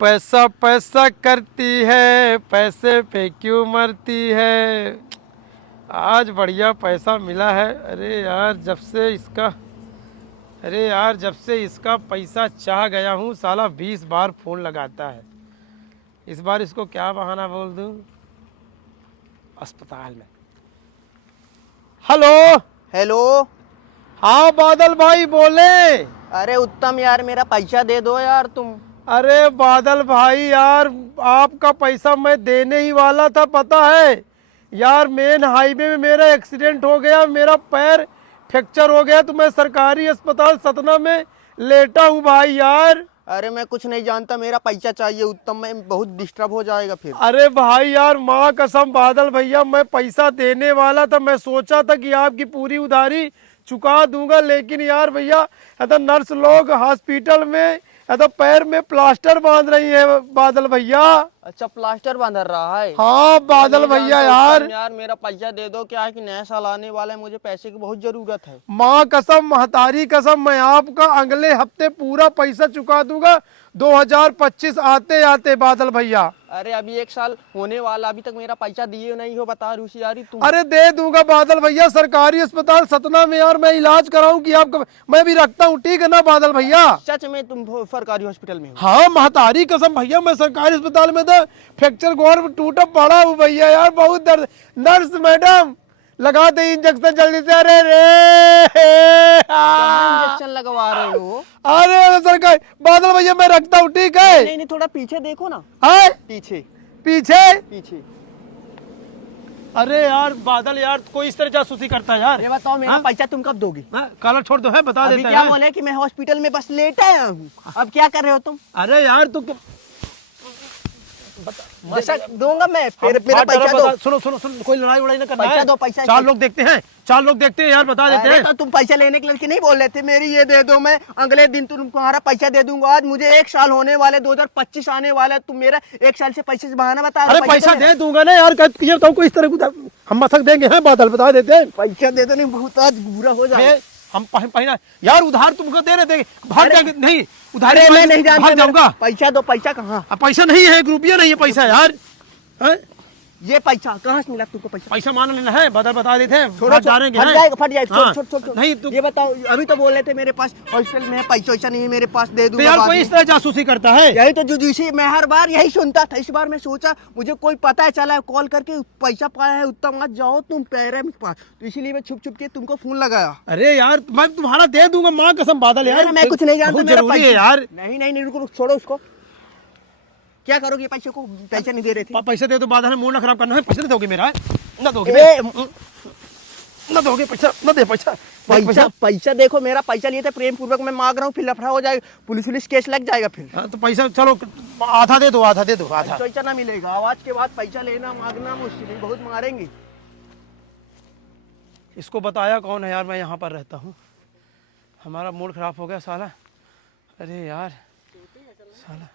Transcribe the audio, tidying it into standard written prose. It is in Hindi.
पैसा पैसा करती है, पैसे पे क्यों मरती है। आज बढ़िया पैसा मिला है। अरे यार जब से इसका पैसा चाह गया हूँ, साला 20 बार फोन लगाता है। इस बार इसको क्या बहाना बोल दूँ। अस्पताल में। हेलो। हेलो। हाँ बादल भाई बोले। अरे उत्तम यार, मेरा पैसा दे दो यार तुम। अरे बादल भाई यार, आपका पैसा मैं देने ही वाला था, पता है यार। मेन हाईवे में मेरा एक्सीडेंट हो गया, मेरा पैर फ्रैक्चर हो गया, तो मैं सरकारी अस्पताल सतना में लेटा हूँ भाई यार। अरे मैं कुछ नहीं जानता, मेरा पैसा चाहिए उत्तम, मैं बहुत डिस्टर्ब हो जाएगा फिर। अरे भाई यार, माँ कसम बादल भैया, मैं पैसा देने वाला था। मैं सोचा था कि आपकी पूरी उधारी चुका दूंगा, लेकिन यार भैया नर्स लोग हॉस्पिटल में पैर में प्लास्टर बांध रही है बादल भैया। अच्छा, प्लास्टर बांध रहा है। हाँ बादल भैया यार। यार मेरा पैसा दे दो, क्या है कि नया साल आने वाला है, मुझे पैसे की बहुत जरूरत है। माँ कसम महतारी कसम, मैं आपका अगले हफ्ते पूरा पैसा चुका दूंगा, 2025 आते आते बादल भैया। अरे अभी एक साल होने वाला, अभी तक मेरा पैसा दिए नहीं हो, बता रूसियारी तुम। अरे दे दूंगा बादल भैया, सरकारी अस्पताल सतना में यार मैं इलाज कराऊं कि आपका मैं भी रखता हूँ, ठीक है ना बादल भैया। सच में तुम सरकारी हॉस्पिटल में हो? हाँ महतारी कसम भैया, मैं सरकारी अस्पताल में था। फ्रैक्चर गोर टूटा पड़ा हूँ भैया यार, बहुत दर्द। नर्स मैडम लगा दे इंजेक्शन जल्दी से। अरे रे इंजेक्शन लगवा रहे हो? अरे सरकारी बादल भैया मैं रखता हूँ, ठीक है। नहीं नहीं, थोड़ा पीछे देखो ना। है पीछे पीछे पीछे। अरे यार बादल यार, कोई इस तरह जासूसी करता है यार। ये बताओ, मेरा पैसा तुम कब दोगे? काला छोड़ दो है, बता अभी देते क्या हैं। बोले कि मैं हॉस्पिटल में बस लेटा आया हूँ, अब क्या कर रहे हो तुम? अरे यार तू दूंगा मैं, फिर मेरा पैसा दो। सुनो सुनो सुनो, कोई लड़ाई उड़ाई ना करना पैसा है। दो, पैसा। चार लोग देखते हैं यार, बता देते अरे हैं। तो तुम पैसा लेने के लड़के नहीं बोल रहे थे मेरी ये दे दो, मैं अगले दिन तुम्हारा पैसा दे दूंगा। आज मुझे एक साल होने वाले, 2025 आने वाला, तुम मेरा एक साल से पैसे से बहाना बता रहे हो। अरे पैसा दे दूंगा ना यार, ये बताओ कोई इस तरह को हम मसक देंगे हैं बादल, बता देते हैं। पैसा दे दो, नहीं बहुत आज बुरा हो जाए। हम पहना यार, उधार तुमको देने देंगे, भाग जाएंगे। नहीं उधार मैं नहीं जानता, भाग जाऊंगा। पैसा दो। पैसा कहाँ? पैसा नहीं है, 1 रुपया नहीं है पैसा यार। ये पैसा कहाँ से मिला तुमको? पैसा मान लेना है, बादल बता देते हैं। छोड़ो, फट जाएगा। छोड़। नहीं ये बताओ, अभी तो बोल रहे थे मेरे पास हॉस्पिटल में पैसा वैसा नहीं है, मेरे पास दे दूंगा। यार कोई इस तरह जासूसी करता है? यही तो जुजूसी मैं हर बार यही सुनता था। इस बार मैं सोचा मुझे कोई पता चला, कॉल करके पैसा पाया है उत्तम, आज जाओ तुम पैरे में पास, तो इसीलिए मैं छुप छुप के तुमको फोन लगाया। अरे यार मैं तुम्हारा दे दूंगा, माँ कसम बादल यार। मैं कुछ नहीं जानता, मेरा जरूरी है यार। नहीं रुको, छोड़ो उसको। क्या करोगे पैसे को? पैसा नहीं दे रहे थे। पैसे दे तो बादल है, मूड ना खराब करना है। पैसे नहीं दोगे मेरा, ना दोगे पैसा, ना दे पैसा देखो, मेरा पैसा लिए थे प्रेम पूर्वक, मैं मांग रहा हूँ, फिर लफड़ा हो जाएगा, पुलिस केस लग जाएगा फिर। तो पैसा चलो आधा दे दो, आधा। पैसा ना मिलेगा, आवाज के बाद पैसा लेना मांगना मुश्किल है, बहुत मारेंगे। इसको बताया कौन है यार, मैं यहाँ पर रहता हूँ। हमारा मूड खराब हो गया साला। अरे यार साला